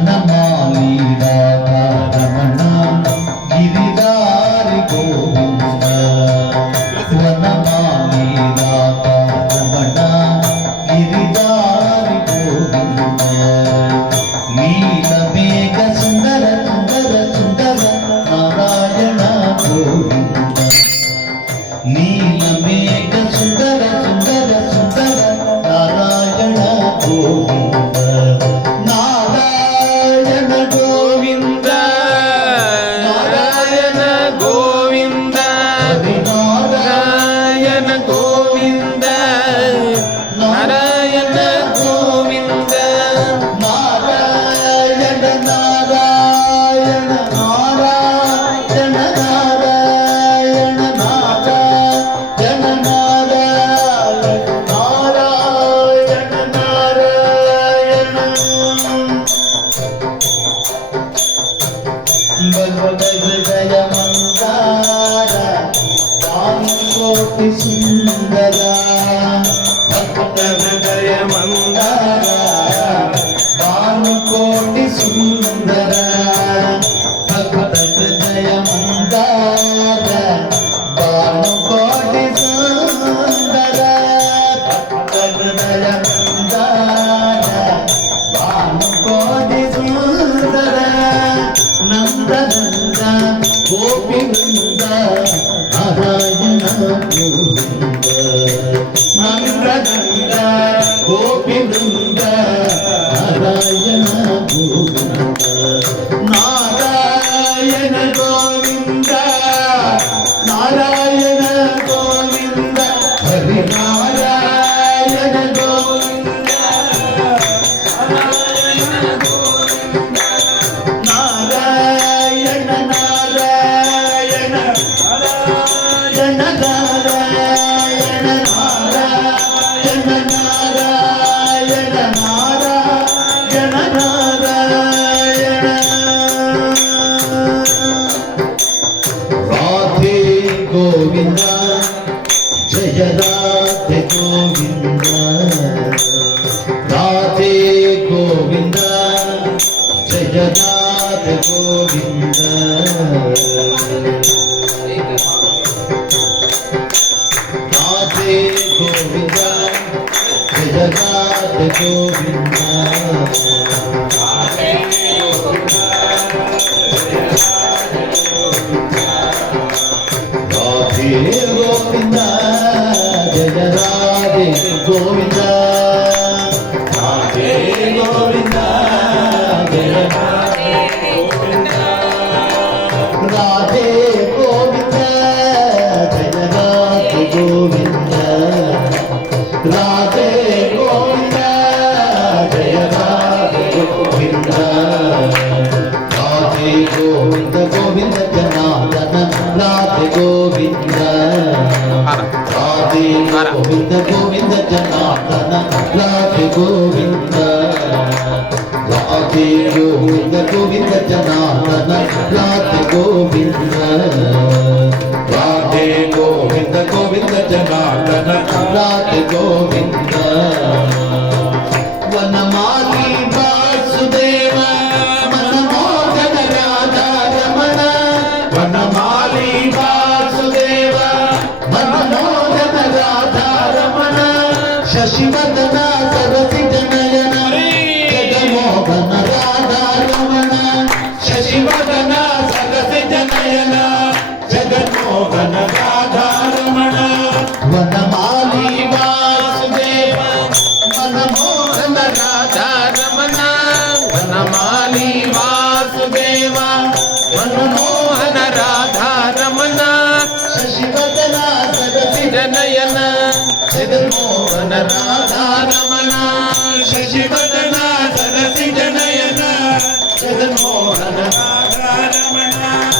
వనమాలి రాధా రమణ గిరిదారి గోవింద వనమాలి రాధా రమణ గిరిదారి గోవింద నీల మేఘ సుందర సుందర సుందర నారాయణ గోవింద నీల మేఘ సుందర సుందర సుందర నారాయణ గోవింద నారాయణ గోవింద నారాయణ గోవింద నారాయణ గోవింద నారాయణ గోవింద నారాయణ నారాయణ నారాయణ నారాయణ నారాయణ నారాయణ నారాయణ భగవదయ మందార కోటి సుందర భగవదయ మందార కోటి సుందర భగవదయ మందార కోటి సుందర భగవదయ మందార కోటి సుందర నంద నంద గోపి నంద నారాయణ గోవింద నంద నంద గోపి నంద నారాయణ గోవింద నారాయణ గోవింద నారాయణ గోవింద హరి నారాయణ గోవింద నారాయణ నారాయణ నారాయణ నారాయణ నారాయణ నారాయణ నారాయణ నారాయణ రాధే గోవింద జయ రాధే గోవింద రాధే గోవింద జయ రాధే గోవింద రాధే గోవింద జయ రాధే గోవింద రాధే గోవింద జయ రాధే గోవింద రాధే గోవింద జయ రాధే గోవింద జయ రాధే గోవింద రాధే గోవింద జయ రాధే గోవింద రాధే గోవింద గోవింద జనార్దన రాధే గోవింద రాధే గోవింద గోవింద జనార్దన రాధే గోవింద రాధే గోవింద గోవింద జనార్దన రాధే గోవింద రాధే గోవింద గోవింద జనార్దన రాధే గోవింద వనమాలి వాసుదేవ మనమోహన రాధా రమణ వనమాలి వాసుదేవ మనమోహన రాధా రమణ శశివదన సరసిజ నయన జగమోహన రాధా రమణ శశివదన సరసిజ నయన జగమోహన రాధా రమణ వనమాలి వాసుదేవ మనమోహన రాధా రమణ వనమాలి వాసుదేవ మనమోహన రాధా రమణ శశివదన సరసిజ నయన జగన్మోహన రాధా రమణ శశివదన